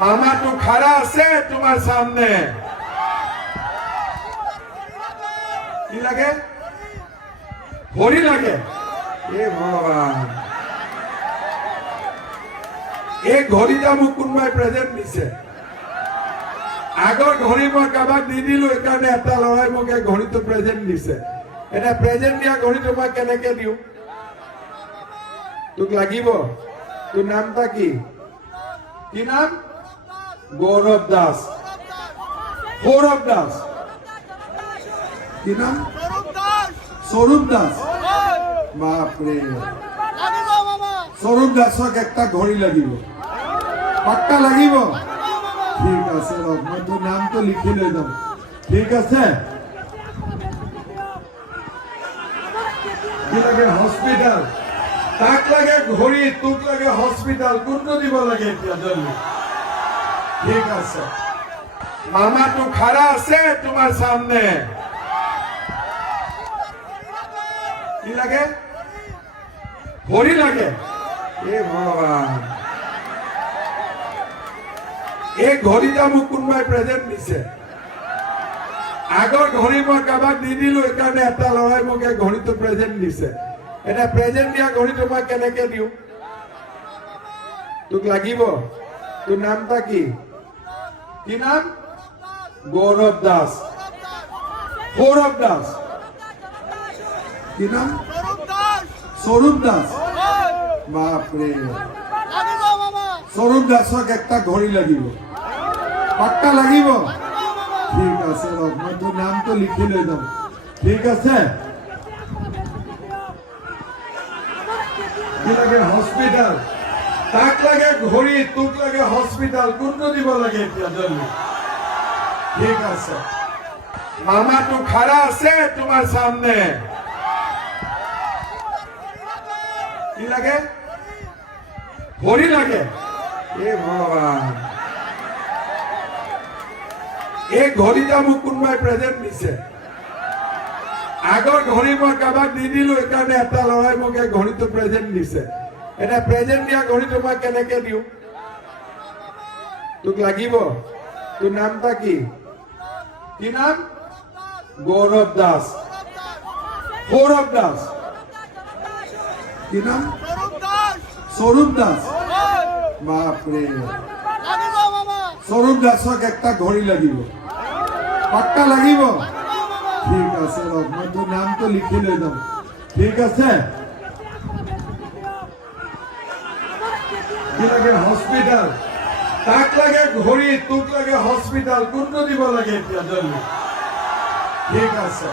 মামা তো খাড়া আছে তোমার সামনে। কি লাগে? ঘড়ি লাগে? এ ভগবান, এই ঘড়িটা মোক কোনোবাই প্ৰেজেন্ট দিছে। আগৰ ঘড়ি মই কাৰোবাক দি দিলো, এইকাৰণে এটা লৰাই মোক এই ঘড়িটো প্ৰেজেন্ট দিছে। এটা প্ৰেজেন্ট দিয়া ঘড়িটো মই কেনেকে দিওঁ? তোক লাগিব? তোৰ নামটা কি? কি নাম? গৌৰৱ দাস। সৌৰভ দাস। কি নাম? স্বৰূপ দাস। বাপৰে, স্বৰূপ দাসক একটা ঘড়ি লাগিব, পাক্কা লাগিব? ঠিক আছে, ৰব মই তোৰ নামটো লিখি লৈ যাম। ঠিক আছে। কি লাগে? হস্পিটাল। তাক লাগে ঘড়ি, তোক লাগে হস্পিটাল। কোনটো দিব লাগে এতিয়া জলদি? ঠিক আছে। মামা তো খাড়া আছে তোমার সামনে। কি লাগে? ঘড়ি লাগে? এ ভগবান, এই ঘড়িটা মোক কোনোবাই প্ৰেজেন্ট দিছে। আগৰ ঘড়ি মই কাৰোবাক দি দিলো, এইকাৰণে এটা লৰাই মোক এই ঘড়িটো প্ৰেজেন্ট দিছে। এটা প্ৰেজেন্ট দিয়া ঘড়িটো মই কেনেকে দিওঁ? তোক লাগিব? তোৰ নামটা কি? কি নাম? গৌৰৱ দাস। সৌৰভ দাস। কি নাম? স্বৰূপ দাস। বাপৰে, স্বৰূপ দাসক একটা ঘড়ি লাগিব, পাক্কা লাগিব? ঠিক আছে, ৰব মই তোৰ নামটো লিখি লৈ যাম। ঠিক আছে। কি লাগে? হস্পিটাল। তাক লাগে ঘড়ি, তোক লাগে হস্পিটাল। কোনটো দিব লাগে এতিয়া জলদি? ঠিক আছে। মামা তো খাড়া আছে তোমার সামনে। কি লাগে? ঘড়ি লাগে? এ ভগবান, এই ঘড়িটা মোক কোনোবাই প্ৰেজেন্ট দিছে। আগৰ ঘড়ি মই কাৰোবাক দি দিলো, এইকাৰণে এটা লৰাই মোক এই ঘড়িটো প্ৰেজেন্ট দিছে। এটা প্ৰেজেন্ট দিয়া ঘড়িটো মই কেনেকে দিওঁ? তোক লাগিব? তোৰ নামটা কি? কি নাম? গৌৰৱ দাস। সৌৰভ দাস। কি নাম? স্বৰূপ দাস। বাপৰে, স্বৰূপ দাসক একটা ঘড়ি লাগিব, পাক্কা লাগিব? ঠিক আছে, ৰব মই তোৰ নামটো লিখি লৈ যাম। ঠিক আছে। কি লাগে? হস্পিটাল। তাক লাগে ঘড়ি, তোক লাগে হস্পিটাল। কোনটো দিব লাগে এতিয়া জলদি? ঠিক আছে।